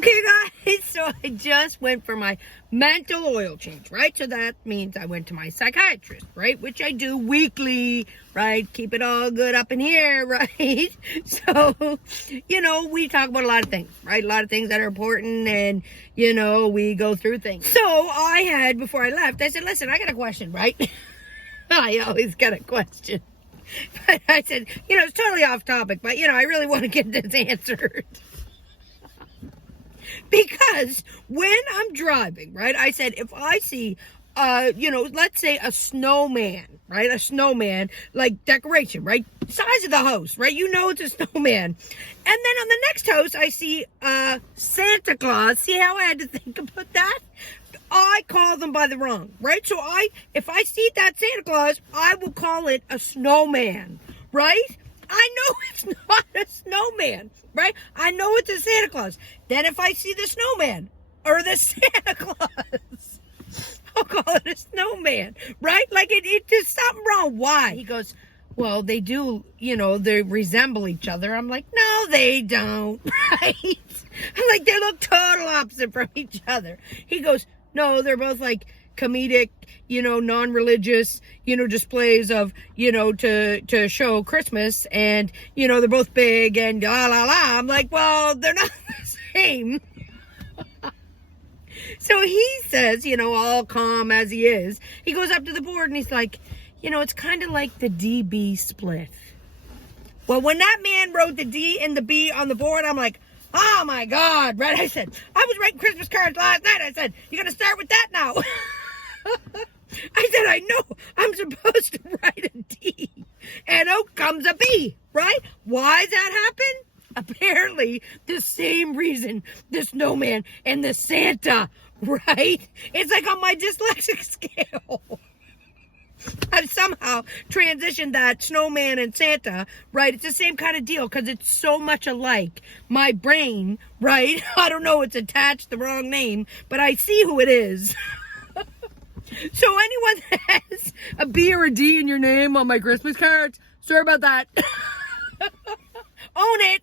Okay, guys, so I just went for my mental oil change, right? So that means I went to my psychiatrist, right? Which I do weekly, right? Keep it all good up in here, right? So, we talk about a lot of things, right? A lot of things that are important, and, we go through things. So I had, before I left, I said, listen, I got a question, right? I always got a question. But I said, it's totally off topic, but, I really want to get this answered. Because when I'm driving, right, I said, if I see, let's say a snowman, right, a snowman, like decoration, right, size of the house, right, it's a snowman. And then on the next house, I see Santa Claus. See how I had to think about that? I call them by the wrong, right? So if I see that Santa Claus, I will call it a snowman, right? I know it's not a snowman, right? I know it's a Santa Claus. Then if I see the snowman or the Santa Claus, I'll call it a snowman, right? Like there's something wrong. Why? He goes, well, they do, they resemble each other. I'm like, no, they don't, right? I'm like, they look total opposite from each other. He goes, no, they're both like comedic, non-religious, displays of, to show Christmas, and, they're both big and la la la. I'm like, well, they're not the same. So he says, all calm as he is, he goes up to the board and he's like, it's kind of like the DB split. Well, when that man wrote the D and the B on the board, I'm like, oh my God, right? I said, I was writing Christmas cards last night. I said, you're going to start with that now. I said, I know I'm supposed to write a D, and out comes a B, right? Why does that happen? Apparently, the same reason the snowman and the Santa, right? It's like on my dyslexic scale. I've somehow transitioned that snowman and Santa, right? It's the same kind of deal because it's so much alike. My brain, right? I don't know, it's attached the wrong name, but I see who it is. So anyone that has a B or a D in your name on my Christmas cards, sorry about that. Own it.